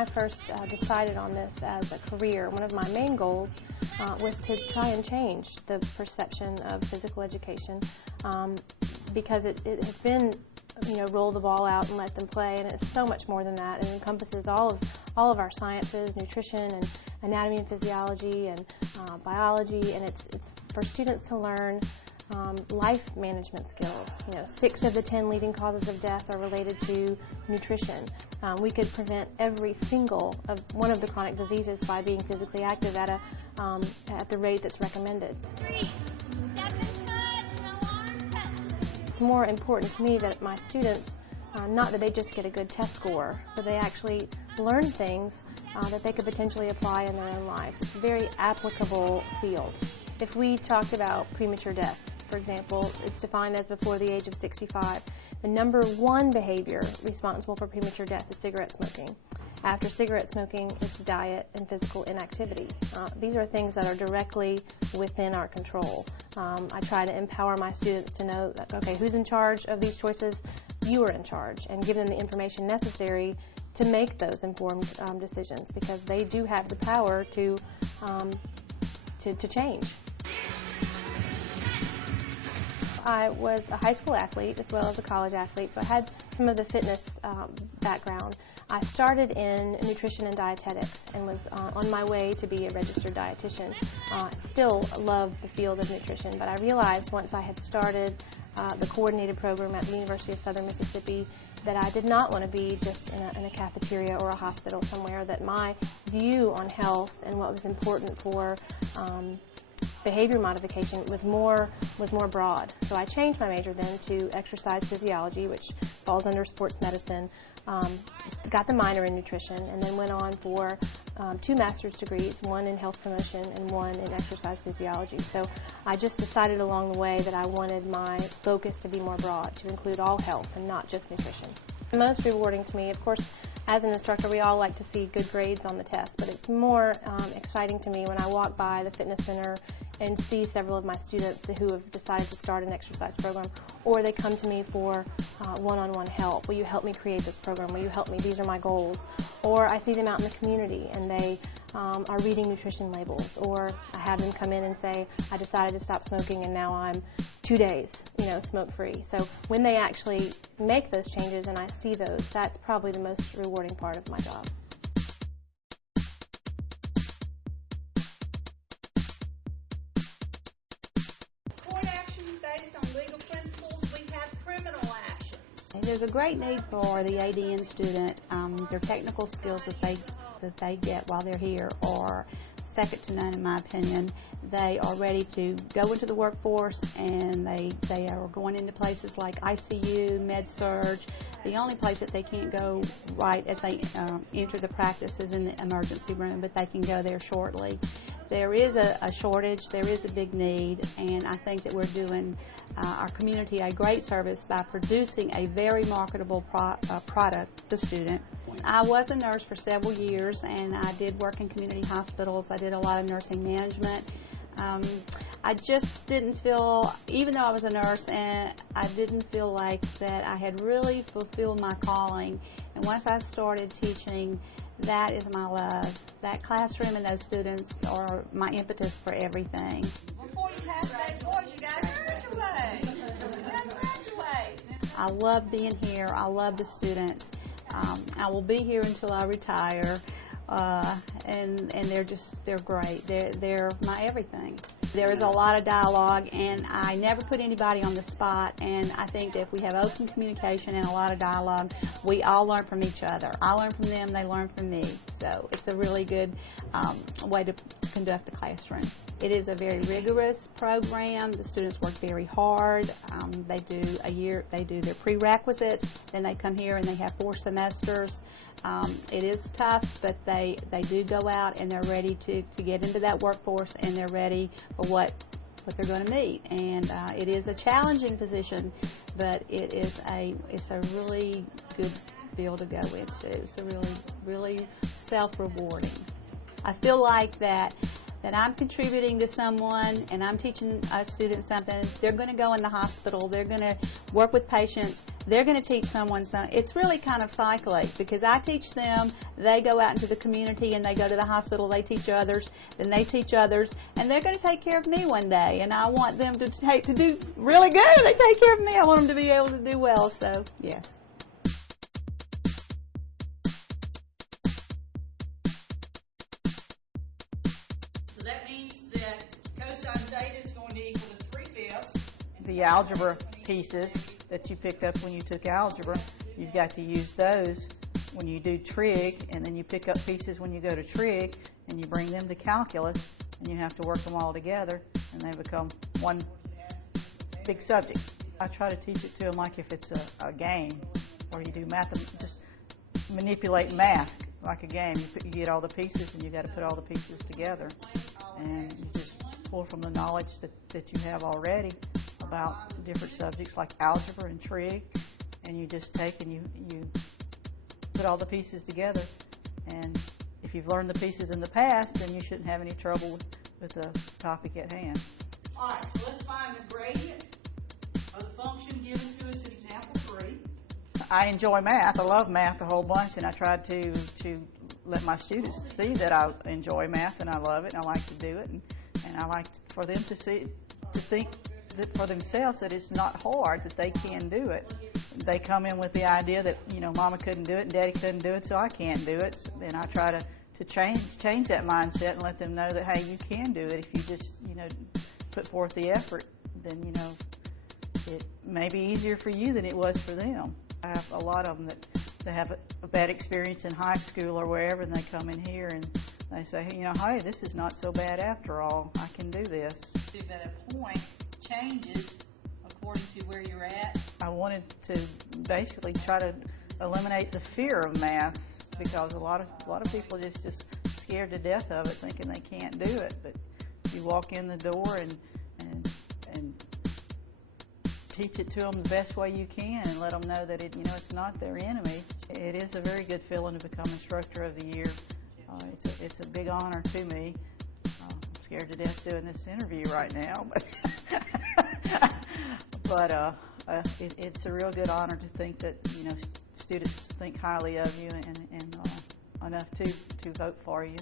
I first decided on this as a career, one of my main goals was to try and change the perception of physical education because it has been, roll the ball out and let them play, and it's so much more than that. It encompasses all of our sciences, nutrition and anatomy and physiology and biology, and it's for students to learn life management skills. 6 of the 10 leading causes of death are related to nutrition. We could prevent every single one of the chronic diseases by being physically active at the rate that's recommended. 3, 7 touch, no arm touch. It's more important to me that my students, not that they just get a good test score, but they actually learn things that they could potentially apply in their own lives. It's a very applicable field. If we talked about premature death, for example, it's defined as before the age of 65. The number 1 behavior responsible for premature death is cigarette smoking. After cigarette smoking, it's diet and physical inactivity. These are things that are directly within our control. I try to empower my students to know that, okay, who's in charge of these choices? You are in charge, and give them the information necessary to make those informed decisions, because they do have the power to change. I was a high school athlete as well as a college athlete, so I had some of the fitness background. I started in nutrition and dietetics and was on my way to be a registered dietitian. Still love the field of nutrition, but I realized once I had started the coordinated program at the University of Southern Mississippi that I did not want to be just in a cafeteria or a hospital somewhere, that my view on health and what was important for behavior modification was more broad. So I changed my major then to exercise physiology, which falls under sports medicine, got the minor in nutrition, and then went on for 2 master's degrees, one in health promotion and one in exercise physiology. So I just decided along the way that I wanted my focus to be more broad, to include all health and not just nutrition. The most rewarding to me, of course, as an instructor, we all like to see good grades on the test, but it's more exciting to me when I walk by the fitness center and see several of my students who have decided to start an exercise program, or they come to me for one-on-one help. Will you help me create this program? Will you help me? These are my goals. Or I see them out in the community and they are reading nutrition labels, or I have them come in and say, I decided to stop smoking and now I'm 2 days, smoke-free. So when they actually make those changes and I see those, that's probably the most rewarding part of my job. Court actions based on legal principles, we have criminal actions. There's a great need for the ADN student. Their technical skills that they get while they're here are second to none, in my opinion. They are ready to go into the workforce, and they are going into places like ICU, med-surg. The only place that they can't go right as they enter the practice is in the emergency room, but they can go there shortly. There is a shortage, there is a big need, and I think that we're doing our community a great service by producing a very marketable product to the student. I was a nurse for several years, and I did work in community hospitals. I did a lot of nursing management. I just didn't feel, even though I was a nurse, and I didn't feel like that I had really fulfilled my calling. And once I started teaching, that is my love. That classroom and those students are my impetus for everything. Before you pass that course, you got to graduate. You got to graduate. I love being here. I love the students. I will be here until I retire, and they're great. They're my everything. There is a lot of dialogue, and I never put anybody on the spot, and I think that if we have open communication and a lot of dialogue, we all learn from each other. I learn from them, they learn from me. So it's a really good way to conduct the classroom. It is a very rigorous program. The students work very hard. They do their prerequisites, then they come here and they have 4 semesters. It is tough, but they do go out and they're ready to get into that workforce, and they're ready for what they're going to meet. And it is a challenging position, but it's a really good field to go into. It's a really self-rewarding. I feel like that that I'm contributing to someone and I'm teaching a student something, they're going to go in the hospital, they're going to work with patients, they're going to teach someone something. It's really kind of cyclic because I teach them, they go out into the community and they go to the hospital, they teach others, then they teach others, and they're going to take care of me one day, and I want them to do really good. They take care of me. I want them to be able to do well, so yes. So that means that cosine theta is going to equal to 3/5. The algebra pieces that you picked up when you took algebra, you've got to use those when you do trig, and then you pick up pieces when you go to trig, and you bring them to calculus, and you have to work them all together, and they become one big subject. I try to teach it to them like if it's a game, where you do math, just manipulate math like a game. You get all the pieces, and you got to put all the pieces together, and you just pull from the knowledge that you have already about different subjects like algebra and trig, and you just take and you put all the pieces together. And if you've learned the pieces in the past, then you shouldn't have any trouble with the topic at hand. All right, so let's find the gradient of the function given to us in example 3. I enjoy math. I love math a whole bunch, and I try to let my students see that I enjoy math and I love it and I like to do it, and I like for them to think that for themselves that it's not hard, that they can do it. They come in with the idea that, Mama couldn't do it and Daddy couldn't do it, so I can't do it. And I try to change that mindset and let them know that, hey, you can do it if you just, put forth the effort. Then, it may be easier for you than it was for them. I have a lot of them that they have a bad experience in high school or wherever, and they come in here and they say, hey, this is not so bad after all. I can do this. If at a point changes according to where you're at. I wanted to basically try to eliminate the fear of math, because a lot of people are just scared to death of it, thinking they can't do it. But you walk in the door and teach it to them the best way you can, and let them know that it's not their enemy. It is a very good feeling to become Instructor of the Year. It's a big honor to me. I'm scared to death doing this interview right now, but it's a real good honor to think that students think highly of you and enough to vote for you.